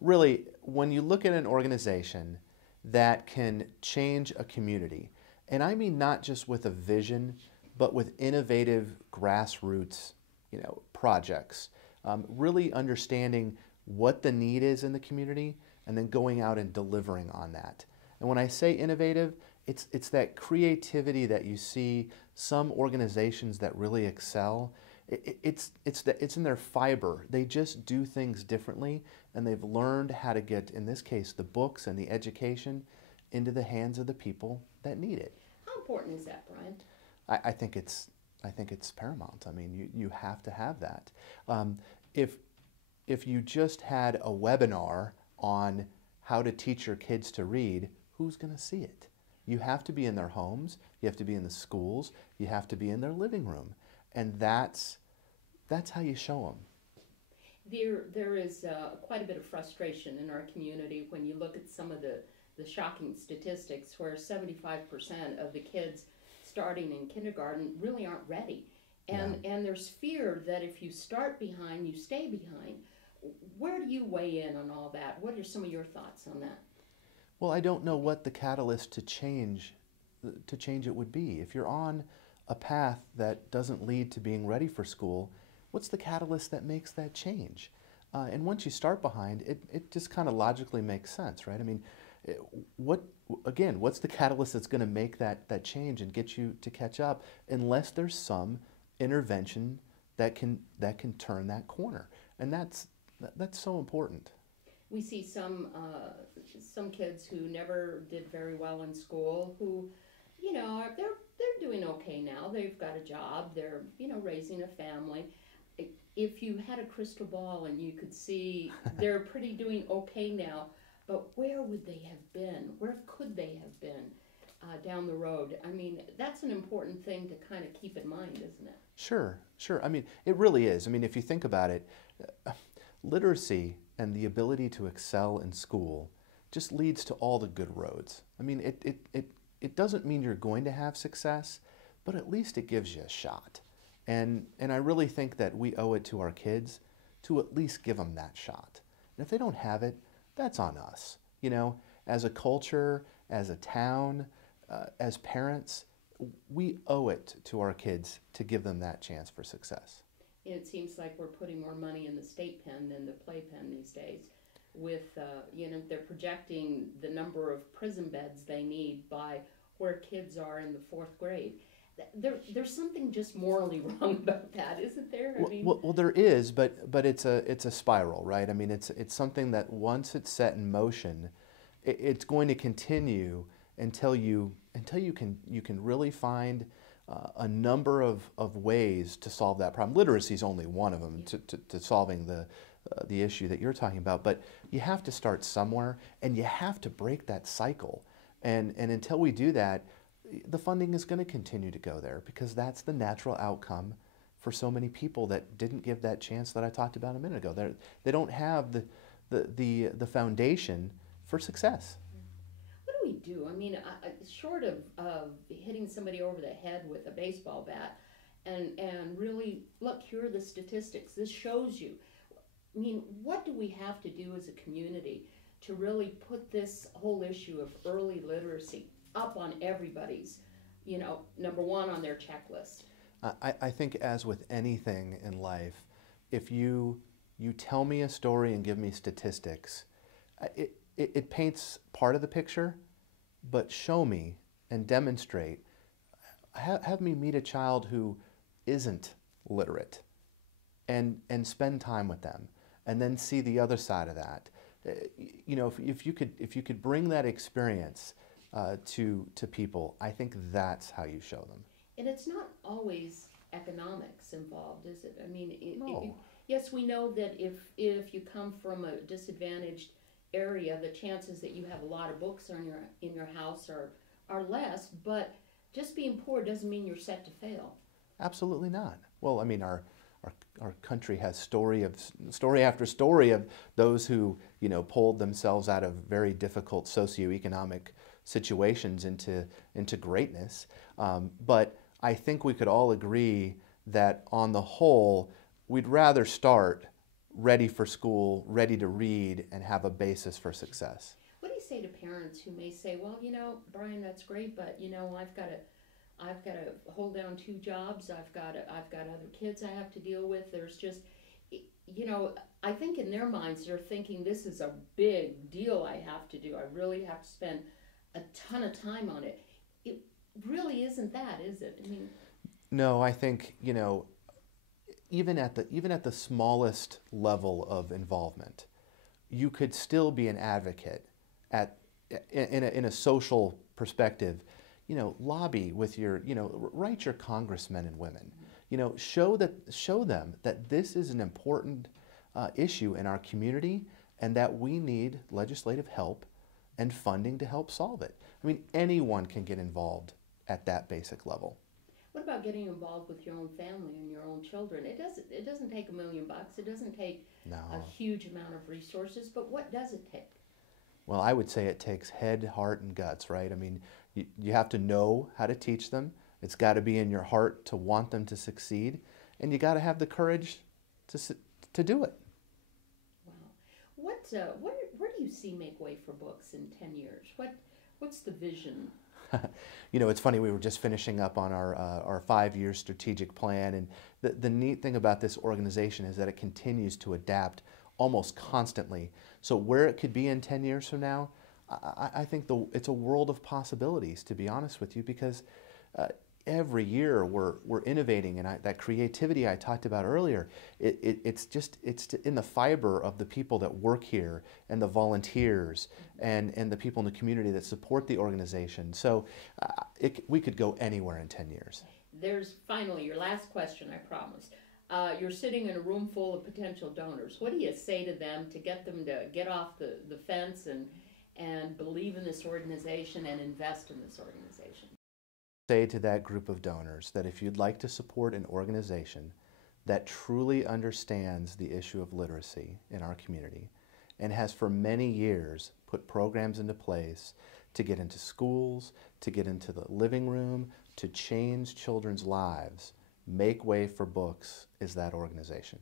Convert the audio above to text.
really, when you look at an organization that can change a community, and I mean not just with a vision, but with innovative grassroots, projects, really understanding what the need is in the community, and then going out and delivering on that. And when I say innovative, it's that creativity that you see some organizations that really excel. It's in their fiber. They just do things differently, and they've learned how to get, in this case, the books and the education into the hands of the people that need it. How important is that, Brian? I think it's paramount. I mean, you have to have that. If you just had a webinar on how to teach your kids to read, who's going to see it? You have to be in their homes, you have to be in the schools, you have to be in their living room, and that's how you show them. There is quite a bit of frustration in our community when you look at some of the shocking statistics where 75% of the kids starting in kindergarten really aren't ready. And there's fear that if you start behind, you stay behind. Where do you weigh in on all that? What are some of your thoughts on that? Well, I don't know what the catalyst to change it would be. If you're on a path that doesn't lead to being ready for school, what's the catalyst that makes that change? And once you start behind, it just kind of logically makes sense, right? I mean, what's the catalyst that's going to make that change and get you to catch up, unless there's some intervention that can turn that corner? And that's so important. We see some kids who never did very well in school who, they're doing okay now. They've got a job. They're raising a family. If you had a crystal ball and you could see they're doing okay now, but where would they have been? Where could they have been down the road? I mean, that's an important thing to kind of keep in mind, isn't it? Sure. I mean, it really is. I mean, if you think about it, literacy and the ability to excel in school just leads to all the good roads. I mean, it doesn't mean you're going to have success, but at least it gives you a shot. And I really think that we owe it to our kids to at least give them that shot. And if they don't have it, that's on us. As a culture, as a town, as parents, we owe it to our kids to give them that chance for success. It seems like we're putting more money in the state pen than the playpen these days. With, they're projecting the number of prison beds they need by where kids are in the 4th grade. There's something just morally wrong about that, isn't there? I mean, well, there is, but it's a spiral, right? I mean, it's something that once it's set in motion, it's going to continue until you can really find a number of ways to solve that problem. Literacy is only one of them to solving the issue that you're talking about. But you have to start somewhere, and you have to break that cycle. And until we do that, the funding is going to continue to go there, because that's the natural outcome for so many people that didn't give that chance that I talked about a minute ago. They don't have the foundation for success. What do we do? I mean, short of hitting somebody over the head with a baseball bat, and really, look, here are the statistics. This shows you. I mean, what do we have to do as a community to really put this whole issue of early literacy up on everybody's, number one on their checklist? I think, as with anything in life, if you tell me a story and give me statistics, it paints part of the picture, but show me and demonstrate. Have me meet a child who isn't literate and spend time with them, and then see the other side of that. If you could bring that experience to people, I think that's how you show them. And it's not always economics involved, is it? I mean, No. Yes, we know that if you come from a disadvantaged area, the chances that you have a lot of books in your house are less. But just being poor doesn't mean you're set to fail. Absolutely not. Well, I mean, our country has story after story of those who pulled themselves out of very difficult socioeconomic situations into greatness. But I think we could all agree that on the whole, we'd rather start ready for school, ready to read, and have a basis for success. What do you say to parents who may say, well, Brian, that's great, but I've got to hold down two jobs. I've got other kids I have to deal with. There's just, I think in their minds they're thinking this is a big deal I have to do. I really have to spend a ton of time on it. It really isn't that, is it? I mean, No, I think, even at the smallest level of involvement, you could still be an advocate in a social perspective. Lobby with write your congressmen and women. Show them that this is an important issue in our community, and that we need legislative help and funding to help solve it. I mean, anyone can get involved at that basic level. what about getting involved with your own family and your own children? It doesn't take $1 million. It doesn't take No. a huge amount of resources, but what does it take? Well, I would say it takes head, heart, and guts, right? I mean, you have to know how to teach them. It's got to be in your heart to want them to succeed, and you got to have the courage to do it. Wow. Where do you see Make Way for Books in 10 years? What's the vision? It's funny, we were just finishing up on our 5-year strategic plan, and the neat thing about this organization is that it continues to adapt almost constantly. So where it could be in 10 years from now, I think it's a world of possibilities, to be honest with you, because every year we're innovating, and that creativity I talked about earlier, it's in the fiber of the people that work here, and the volunteers, and the people in the community that support the organization. So we could go anywhere in 10 years. There's finally your last question, I promise. You're sitting in a room full of potential donors. What do you say to them to get them to get off the fence and believe in this organization and invest in this organization? Say to that group of donors that if you'd like to support an organization that truly understands the issue of literacy in our community and has for many years put programs into place to get into schools, to get into the living room, to change children's lives, Make Way for Books is that organization.